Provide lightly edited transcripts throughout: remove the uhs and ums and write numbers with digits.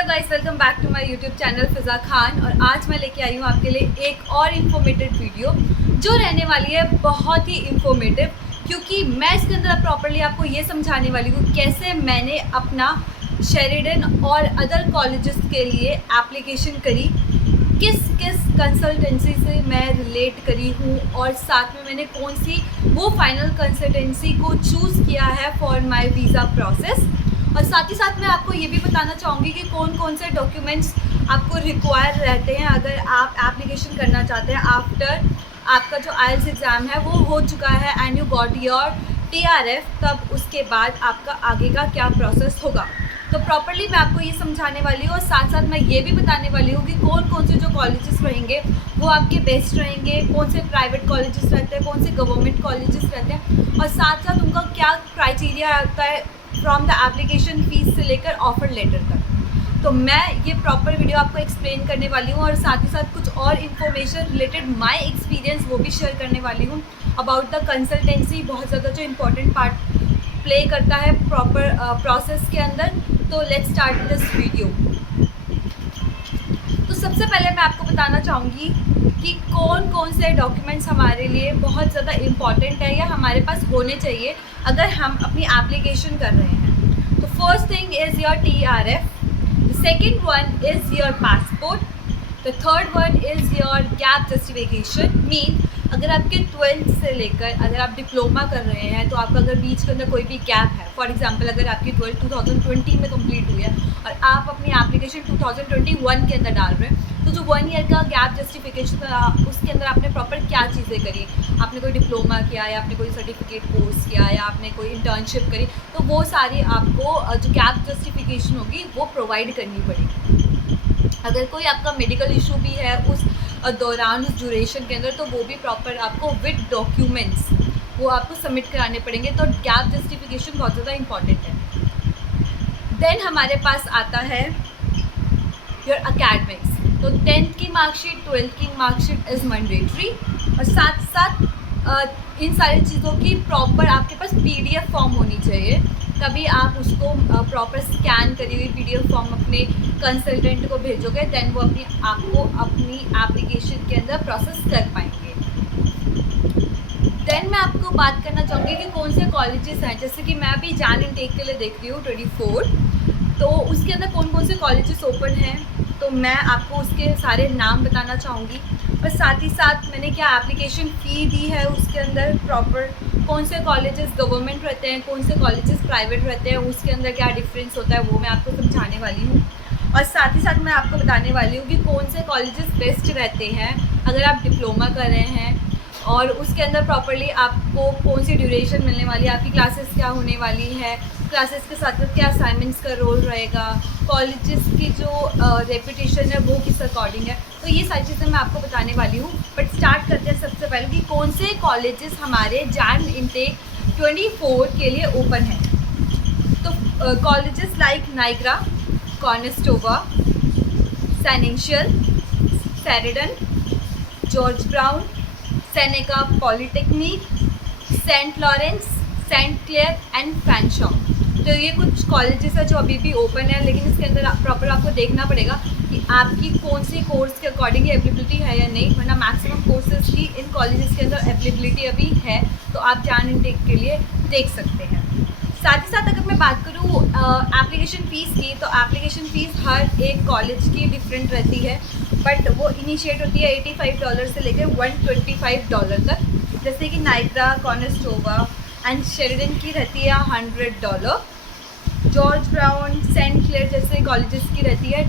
Hello guys, welcome back to my YouTube channel Fiza Khan. और आज मैं लेके आई हूँ आपके लिए एक और इन्फॉर्मेटिव वीडियो जो रहने वाली है बहुत ही इन्फॉर्मेटिव, क्योंकि मैं इसके अंदर प्रॉपर्ली आपको ये समझाने वाली हूँ कैसे मैंने अपना शेरिडन और अदर कॉलेजेस के लिए एप्लीकेशन करी, किस किस कंसल्टेंसी से मैं रिलेट करी हूँ और साथ में मैंने कौन सी वो फाइनल कंसल्टेंसी को चूज़ किया है फॉर माय वीज़ा प्रोसेस। और साथ ही साथ मैं आपको ये भी बताना चाहूँगी कि कौन कौन से डॉक्यूमेंट्स आपको रिक्वायर रहते हैं अगर आप एप्लीकेशन करना चाहते हैं आफ्टर आपका जो आईएलटीएस एग्ज़ाम है वो हो चुका है and you got your TRF, तब उसके बाद आपका आगे का क्या प्रोसेस होगा। तो प्रॉपर्ली मैं आपको ये समझाने वाली हूँ और साथ साथ मैं ये भी बताने वाली हूँ कि कौन कौन से जो कॉलेजेस रहेंगे वो आपके बेस्ट रहेंगे, कौन से प्राइवेट कॉलेजेस रहते हैं, कौन से गवर्नमेंट कॉलेजेस रहते हैं और साथ साथ उनका क्या क्राइटेरिया आता है फ्रॉम द एप्लीकेशन फ़ीस से लेकर ऑफर लेटर तक। तो मैं ये प्रॉपर वीडियो आपको एक्सप्लेन करने वाली हूँ और साथ ही साथ कुछ और इन्फॉर्मेशन रिलेटेड माय एक्सपीरियंस वो भी शेयर करने वाली हूँ अबाउट द कंसल्टेंसी, बहुत ज़्यादा जो इम्पोर्टेंट पार्ट प्ले करता है प्रॉपर प्रोसेस के अंदर। तो लेट्स स्टार्ट दिस वीडियो। तो सबसे पहले मैं आपको बताना चाहूँगी कि कौन कौन से डॉक्यूमेंट्स हमारे लिए बहुत ज़्यादा इम्पॉर्टेंट है या हमारे पास होने चाहिए अगर हम अपनी एप्लीकेशन कर रहे हैं। तो first thing is your TRF, the second one is your passport, the third one is your gap justification. Mean अगर आपके 12th से लेकर अगर आप डिप्लोमा कर रहे हैं तो आपका अगर बीच के अंदर कोई भी गैप है, फॉर एग्जांपल अगर आपकी 12th 2020 में कंप्लीट हुई है और आप अपनी एप्लीकेशन 2021 के अंदर डाल रहे हैं, तो जो 1 ईयर का गैप जस्टिफिकेशन था उसके अंदर आपने प्रॉपर क्या चीज़ें करी, आपने कोई डिप्लोमा किया या आपने कोई सर्टिफिकेट कोर्स किया या आपने कोई इंटर्नशिप करी, तो वो सारी आपको जो गैप जस्टिफिकेशन होगी वो प्रोवाइड करनी पड़ेगी। अगर कोई आपका मेडिकल इशू भी है उस दौरान उस ड्यूरेशन के अंदर, तो वो भी प्रॉपर आपको विद डॉक्यूमेंट्स वो आपको सबमिट कराने पड़ेंगे। तो गैप जस्टिफिकेशन बहुत ज़्यादा इम्पॉर्टेंट है। देन हमारे पास आता है योर अकेडमिक्स। तो 10th की मार्कशीट, 12th की मार्कशीट इज़ मैंडेटरी और साथ साथ इन सारी चीज़ों की प्रॉपर आपके पास PDF फॉर्म होनी चाहिए, तभी आप उसको प्रॉपर स्कैन करी हुई PDF फॉर्म अपने कंसल्टेंट को भेजोगे, देन वो आपको अपनी एप्लीकेशन के अंदर प्रोसेस कर पाएंगे। देन मैं आपको बात करना चाहूँगी कि कौन से कॉलेजेस हैं, जैसे कि मैं अभी जान इनटेक के लिए देख रही हूँ 24, तो उसके अंदर कौन कौन से कॉलेजेस ओपन हैं, तो मैं आपको उसके सारे नाम बताना चाहूँगी और साथ ही साथ मैंने क्या एप्लीकेशन फ़ी दी है उसके अंदर प्रॉपर, कौन से कॉलेजेस गवर्नमेंट रहते हैं, कौन से कॉलेजेस प्राइवेट रहते हैं, उसके अंदर क्या डिफरेंस होता है वो मैं आपको समझाने वाली हूँ। और साथ ही साथ मैं आपको बताने वाली हूँ कि कौन से कॉलेजेस बेस्ट रहते हैं अगर आप डिप्लोमा कर रहे हैं और उसके अंदर प्रॉपर्ली आपको कौन सी ड्यूरेशन मिलने वाली है, आपकी क्लासेस क्या होने वाली है, क्लासेस के साथ साथ क्या असाइनमेंट्स का रोल रहेगा, कॉलेजेस की जो रेपुटेशन है वो किस अकॉर्डिंग है, तो ये सारी चीज़ें मैं आपको बताने वाली हूँ। बट स्टार्ट करते हैं सबसे पहले कि कौन से कॉलेजेस हमारे जान इनटेक 24 के लिए ओपन है। तो colleges like Niagara, Conestoga, Centennial, Sheridan, George Brown, Seneca Polytechnic, Saint Lawrence, Saint Clair and Fanshawe. तो ये कुछ कॉलेजेस है जो अभी भी ओपन है, लेकिन इसके अंदर प्रॉपर आपको देखना पड़ेगा कि आपकी कौन सी कोर्स के अकॉर्डिंग एवेलेबिलिटी है या नहीं, वरना मैक्सिमम कोर्सेज की इन कॉलेजेस के अंदर एवेलेबिलिटी अभी है, तो आप जान इनटेक के लिए देख सकते हैं। साथ ही साथ अगर मैं बात करूँ एप्लीकेशन फ़ीस की, तो एप्लीकेशन फ़ीस हर एक कॉलेज की डिफरेंट रहती है, बट वो इनिशिएट होती है $85 से लेकर $125 तक। जैसे कि नाइग्रा, कॉर्नेस्टोवा एंड शेरिडन की रहती है $100, जॉर्ज ब्राउन, सेंट क्लेयर जैसे कॉलेजेस की रहती है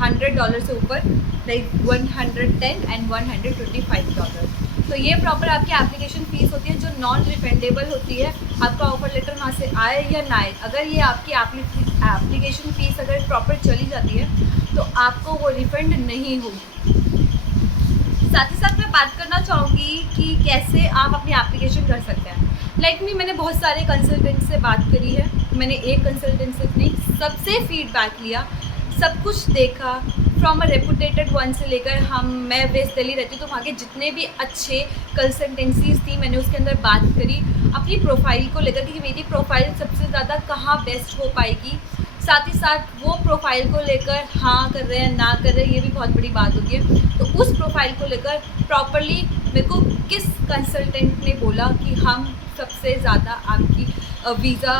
$100 से ऊपर, लाइक 110 एंड $125। तो ये प्रॉपर आपकी एप्लीकेशन फ़ीस होती है जो नॉन रिफंडेबल होती है, आपका ऑफर लेटर वहाँ से आए या ना आए। अगर ये आपकी एप्लीकेशन फ़ीस अगर प्रॉपर चली जाती है तो आपको वो रिफ़ंड नहीं होगी। साथ ही साथ मैं बात करना चाहूँगी कि कैसे आप अपनी एप्लीकेशन कर सकते हैं। लाइक मैंने बहुत सारे कंसल्टेंट से बात करी है, मैंने एक कंसल्टेंट से नहीं, सबसे फीडबैक लिया, सब कुछ देखा फ्रॉम अ रेपुटेटेड वन से लेकर मैं वेस्ट दिल्ली रहती हूँ, तो वहाँ के जितने भी अच्छे कंसल्टेंसीज थी मैंने उसके अंदर बात करी अपनी प्रोफाइल को लेकर कि मेरी प्रोफाइल सबसे ज़्यादा कहाँ बेस्ट हो पाएगी, साथ ही साथ वो प्रोफाइल को लेकर हाँ कर रहे हैं ना कर रहे हैं, ये भी बहुत बड़ी बात होती है। तो उस प्रोफाइल को लेकर प्रॉपरली मेरे को किस कंसल्टेंट ने बोला कि हम सबसे ज़्यादा आपकी वीज़ा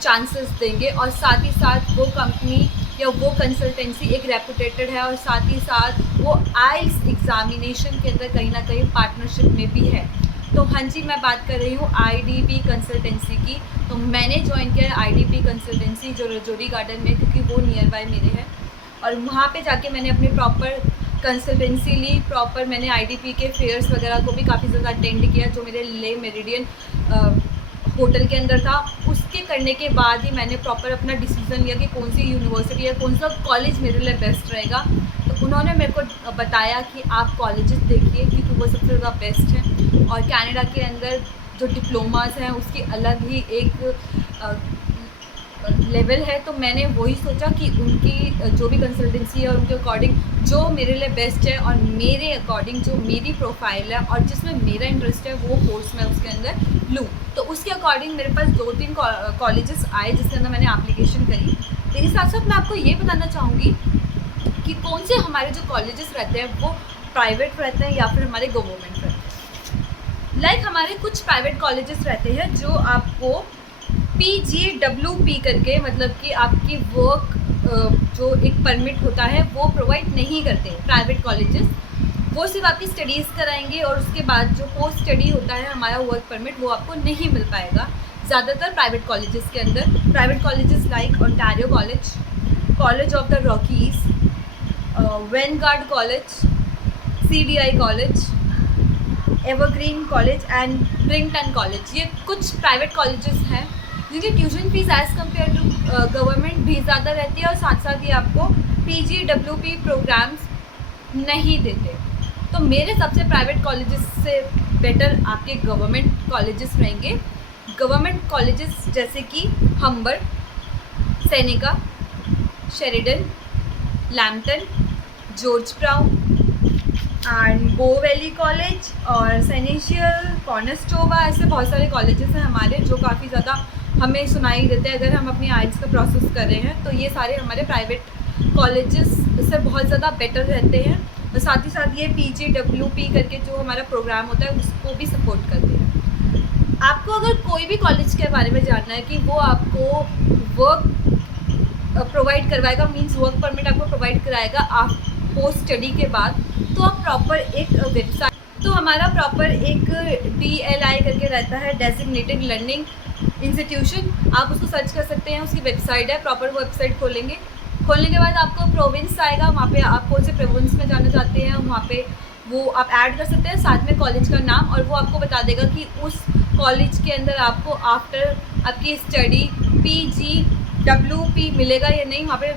चांसेस देंगे, और साथ ही साथ वो कंपनी या वो कंसल्टेंसी एक रेपुटेटेड है, और साथ ही साथ वो आइल्स एग्जामिनेशन के अंदर कहीं ना कहीं पार्टनरशिप में भी है। तो हाँ जी, मैं बात कर रही हूँ IDP कंसल्टेंसी की। तो मैंने ज्वाइन किया है IDP कंसल्टेंसी जो रजौरी गार्डन में, क्योंकि वो नियर बाय मेरे है, और वहाँ पे जाके मैंने अपनी प्रॉपर कंसल्टेंसी ली। प्रॉपर मैंने IDP के फेयर्स वगैरह को भी काफ़ी ज़्यादा अटेंड किया, जो मेरे ले मेरिडियन होटल के अंदर था। उसके करने के बाद ही मैंने प्रॉपर अपना डिसीज़न लिया कि कौन सी यूनिवर्सिटी या कौन सा कॉलेज मेरे लिए बेस्ट रहेगा। तो उन्होंने मेरे को बताया कि आप कॉलेजेस देखिए, क्योंकि वो सबसे ज़्यादा बेस्ट हैं, और कनाडा के अंदर जो डिप्लोमास हैं उसकी अलग ही एक लेवल है। तो मैंने वही सोचा कि उनकी जो भी कंसल्टेंसी है उनके अकॉर्डिंग जो मेरे लिए बेस्ट है, और मेरे अकॉर्डिंग जो मेरी प्रोफाइल है और जिसमें मेरा इंटरेस्ट है वो कोर्स मैं उसके अंदर लूँ। तो उसके अकॉर्डिंग मेरे पास 2-3 कॉलेजेस आए जिसके अंदर मैंने एप्लीकेशन करी। मेरे साथ साथ मैं आपको ये बताना चाहूँगी कि कौन से हमारे जो कॉलेजेस रहते हैं वो प्राइवेट रहते हैं या फिर हमारे गवर्नमेंट रहते हैं। लाइक हमारे कुछ प्राइवेट कॉलेजेस रहते हैं जो आपको PGWP करके, मतलब कि आपकी वर्क जो एक परमिट होता है वो प्रोवाइड नहीं करते प्राइवेट कॉलेजेस। वो सिर्फ आपकी स्टडीज़ कराएंगे, और उसके बाद जो पोस्ट स्टडी होता है हमारा वर्क परमिट वो आपको नहीं मिल पाएगा ज़्यादातर प्राइवेट कॉलेजेस के अंदर। Private colleges like Ontario college, college of the Rockies, Vanguard college, CDI college, Evergreen college and Brighton college, ये कुछ प्राइवेट कॉलेजेस हैं जिनकी tuition fees as compared to government भी ज़्यादा रहती है, और साथ साथ ही आपको PGWP प्रोग्राम्स नहीं देते। तो मेरे सबसे प्राइवेट कॉलेजेस से बेटर आपके गवर्नमेंट कॉलेजेस रहेंगे। गवर्नमेंट कॉलेजेस जैसे कि Humbert, Seneca, Sheridan, Lampton, George brown and बो वैली कॉलेज, और सैनिशियल, कॉर्नेस्टोवा, ऐसे बहुत सारे कॉलेजेस हैं हमारे जो काफ़ी ज़्यादा हमें सुनाई देते हैं अगर हम अपनी आइल्स का प्रोसेस कर रहे हैं। तो ये सारे हमारे प्राइवेट कॉलेजेस से बहुत ज़्यादा बेटर रहते हैं, और साथ ही साथ ये PGWP करके जो हमारा प्रोग्राम होता है उसको भी सपोर्ट करते हैं। आपको अगर कोई भी कॉलेज के बारे में जानना है कि वो आपको वर्क प्रोवाइड करवाएगा, मीन्स वर्क परमिट आपको प्रोवाइड कराएगा आप पोस्ट स्टडी के बाद, तो आप प्रॉपर एक वेबसाइट, तो हमारा प्रॉपर एक DLI करके रहता है, डेजिग्नेटेड लर्निंग इंस्टीट्यूशन, आप उसको सर्च कर सकते हैं, उसकी वेबसाइट है। प्रॉपर वेबसाइट खोलेंगे, खोलने के बाद आपको प्रोविंस आएगा, वहाँ पे आप कौन से प्रोविंस में जाना चाहते हैं वहाँ पे वो आप ऐड कर सकते हैं, साथ में कॉलेज का नाम, और वो आपको बता देगा कि उस कॉलेज के अंदर आपको आफ्टर आपकी स्टडी PGWP मिलेगा या नहीं। वहाँ पे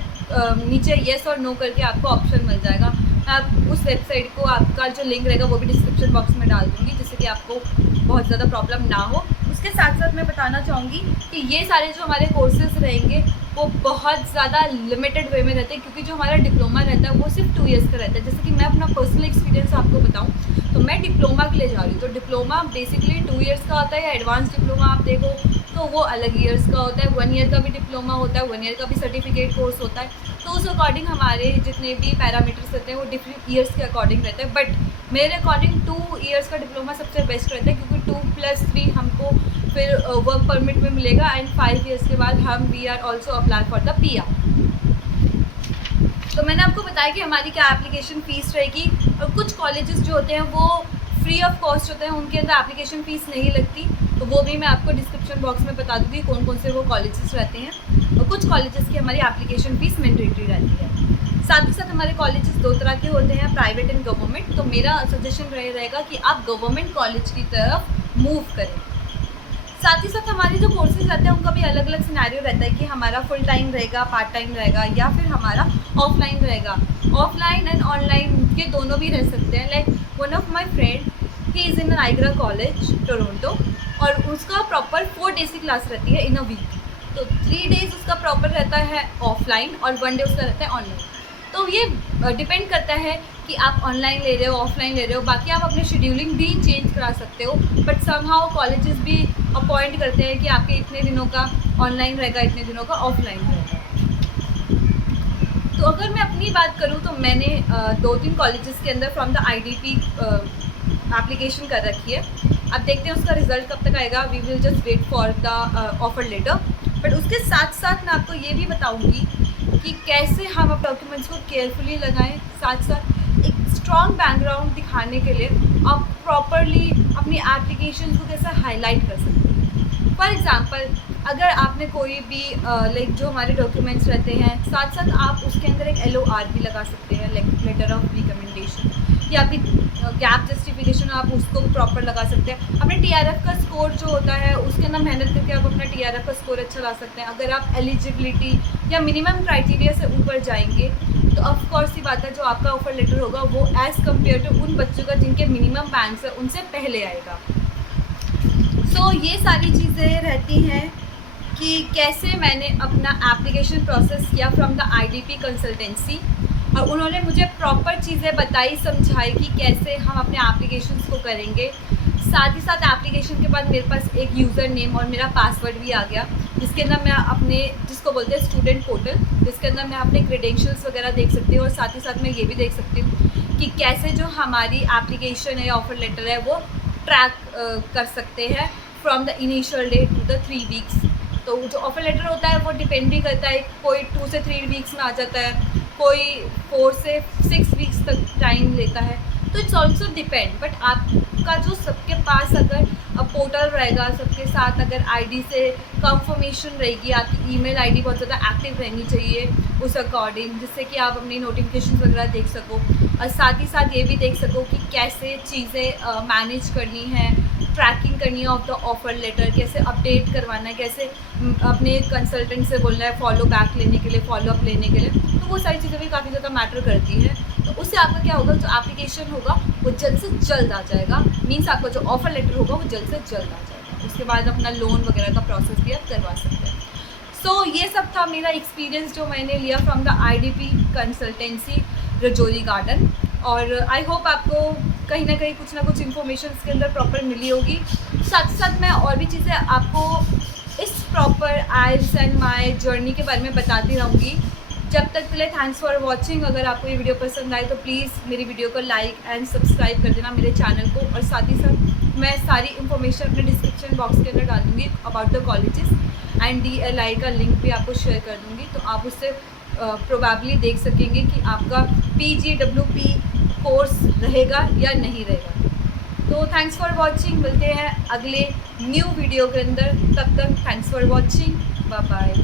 नीचे येस और नो करके आपको ऑप्शन मिल जाएगा। आप उस वेबसाइट को, आपका जो लिंक रहेगा वो भी डिस्क्रिप्शन बॉक्स में डाल दूँगी, जिससे कि आपको बहुत ज़्यादा प्रॉब्लम ना हो। उसके साथ साथ मैं बताना चाहूँगी कि ये सारे जो हमारे कोर्सेज रहेंगे वो बहुत ज़्यादा लिमिटेड वे में रहते हैं, क्योंकि जो हमारा डिप्लोमा रहता है वो सिर्फ 2 ईयर्स का रहता है। जैसे कि मैं अपना पर्सनल एक्सपीरियंस आपको बताऊँ तो मैं डिप्लोमा के लिए जा रही हूँ, तो डिप्लोमा बेसिकली 2 ईयर्स का होता है, या एडवांस डिप्लोमा आप देखो तो वो अलग ईयर्स का होता है। 1 ईयर का भी डिप्लोमा होता है, 1 ईयर का भी सर्टिफिकेट कोर्स होता है। तो उस अकॉर्डिंग हमारे जितने भी पैरामीटर्स रहते हैं वो डिफरेंट ईयर्स के अकॉर्डिंग रहते हैं, बट मेरे अकॉर्डिंग 2 ईयर्स का डिप्लोमा सबसे बेस्ट रहता है, क्योंकि 2+3 हमको फिर वर्क परमिट में मिलेगा, एंड 5 ईयर्स के बाद हम we are also apply for the PR। तो मैंने आपको बताया कि हमारी क्या एप्लीकेशन फ़ीस रहेगी, और कुछ कॉलेजेस जो होते हैं वो फ्री ऑफ कॉस्ट होते हैं, उनके अंदर एप्लीकेशन फ़ीस नहीं लगती, तो वो भी मैं आपको डिस्क्रिप्शन बॉक्स में बता दूँगी कौन कौन से वो कॉलेजेस रहते हैं। और कुछ कॉलेजेस की हमारी एप्लीकेशन फ़ीस मैंडेटरी रहती है। साथ ही साथ हमारे कॉलेजेस 2 तरह के होते हैं, प्राइवेट एंड गवर्नमेंट। तो मेरा सजेशन रहेगा कि आप गवर्नमेंट कॉलेज की तरफ मूव करें। साथ ही साथ हमारे जो कोर्सेज रहते हैं उनका भी अलग अलग सिनेरियो रहता है कि हमारा फुल टाइम रहेगा, पार्ट टाइम रहेगा, या फिर हमारा ऑफलाइन रहेगा। ऑफलाइन एंड ऑनलाइन के दोनों भी रह सकते हैं। Like one of my friend he is in Niagara college Toronto, और उसका प्रॉपर 4 डेज़ की क्लास रहती है इन अ वीक। तो 3 डेज़ उसका प्रॉपर रहता है ऑफलाइन, और 1 डे उसका रहता है ऑनलाइन। तो ये डिपेंड करता है कि आप ऑनलाइन ले रहे हो, ऑफलाइन ले रहे हो। बाकी आप अपने शेड्यूलिंग भी चेंज करा सकते हो, बट समहाउ कॉलेजेस भी अपॉइंट करते हैं कि आपके इतने दिनों का ऑनलाइन रहेगा, इतने दिनों का ऑफलाइन रहेगा। तो अगर मैं अपनी बात करूँ तो मैंने 2-3 कॉलेजेस के अंदर फ्रॉम द IDP एप्लीकेशन कर रखी है। अब देखते हैं उसका रिज़ल्ट कब तक आएगा। We will just wait for the offer letter. But उसके साथ साथ मैं आपको ये भी बताऊँगी कि कैसे हम अपने डॉक्यूमेंट्स को केयरफुली लगाएं, साथ साथ एक स्ट्रॉन्ग बैकग्राउंड दिखाने के लिए आप प्रॉपरली अपनी एप्लीकेशन को कैसे हाईलाइट कर सकते हैं। फॉर एग्ज़ाम्पल, अगर आपने कोई भी लाइक जो हमारे डॉक्यूमेंट्स रहते हैं, साथ साथ आप उसके अंदर एक LOR भी लगा सकते हैं, लाइक लेटर ऑफ रिकमेंडेशन, या आपकी गैप जस्टिफिकेशन आप उसको प्रॉपर लगा सकते हैं। अपने TRF का स्कोर जो होता है उसके अंदर मेहनत करके आप अपना TRF का स्कोर अच्छा ला सकते हैं। अगर आप एलिजिबिलिटी या मिनिमम क्राइटेरिया से ऊपर जाएंगे तो ऑफ कोर्स ही बात है, जो आपका ऑफर लेटर होगा वो एज़ कम्पेयर टू उन बच्चों का जिनके मिनिमम बैंक्स है उनसे पहले आएगा। सो ये सारी चीज़ें रहती हैं कि कैसे मैंने अपना एप्लीकेशन प्रोसेस किया फ्रॉम द IDP कंसल्टेंसी, और उन्होंने मुझे प्रॉपर चीज़ें बताई, समझाई कि कैसे हम अपने एप्लीकेशंस को करेंगे। साथ ही साथ एप्लीकेशन के बाद मेरे पास एक यूज़र नेम और मेरा पासवर्ड भी आ गया, जिसके अंदर मैं अपने, जिसको बोलते हैं स्टूडेंट पोर्टल, जिसके अंदर मैं अपने क्रेडेंशियल्स वगैरह देख सकती हूँ। और साथ ही साथ मैं ये भी देख सकती हूँ कि कैसे जो हमारी एप्लीकेशन है या ऑफर लेटर है वो ट्रैक कर सकते हैं from the initial day to the 3 weeks. तो जो ऑफर लेटर होता है वो डिपेंड भी करता है, कोई 2 से 3 वीक्स में आ जाता है, कोई 4 से 6 वीक्स तक टाइम लेता है। तो इट्स ऑल्सो डिपेंड। बट आपका जो सबके पास अगर पोर्टल रहेगा, सबके साथ अगर ID से कंफर्मेशन रहेगी, आपकी ईमेल ID बहुत ज़्यादा एक्टिव रहनी चाहिए उस अकॉर्डिंग, जिससे कि आप अपनी नोटिफिकेशन वगैरह देख सको, और साथ ही साथ ये भी देख सको कि कैसे चीज़ें मैनेज करनी है, ट्रैकिंग करनी है ऑफ द ऑफर लेटर, कैसे अपडेट करवाना है, कैसे अपने कंसल्टेंट से बोलना है फॉलो बैक लेने के लिए, फॉलो अप लेने के लिए। तो वो सारी चीज़ें भी काफ़ी ज़्यादा मैटर करती है। तो उससे आपका क्या होगा, जो एप्लीकेशन होगा वो जल्द से जल्द आ जाएगा। मीन्स आपका जो ऑफर लेटर होगा वो जल्द से जल्द आ जाएगा। उसके बाद अपना लोन वगैरह का प्रोसेस भी आप करवा सकते हैं। सो ये सब था मेरा एक्सपीरियंस जो मैंने लिया from the IDP consultancy Rajouri garden. और आई होप आपको कहीं ना कहीं कुछ ना कुछ इन्फॉर्मेशन इसके अंदर प्रॉपर मिली होगी। साथ ही साथ मैं और भी चीज़ें आपको इस proper IELTS and my journey के बारे में बताती रहूँगी। जब तक के लिए थैंक्स फॉर वॉचिंग। अगर आपको ये वीडियो पसंद आए तो प्लीज़ मेरी वीडियो को लाइक एंड सब्सक्राइब कर देना मेरे चैनल को। और साथ ही साथ मैं सारी इन्फॉर्मेशन अपने डिस्क्रिप्शन बॉक्स के अंदर डाल दूँगी about the colleges, and DLI का लिंक भी आपको शेयर कर दूँगी, तो आप उससे प्रोबेबली देख सकेंगे कि आपका PGWP कोर्स रहेगा या नहीं रहेगा। तो थैंक्स फॉर वॉचिंग। मिलते हैं अगले न्यू वीडियो के अंदर। तब तक thanks for watching. Bye bye.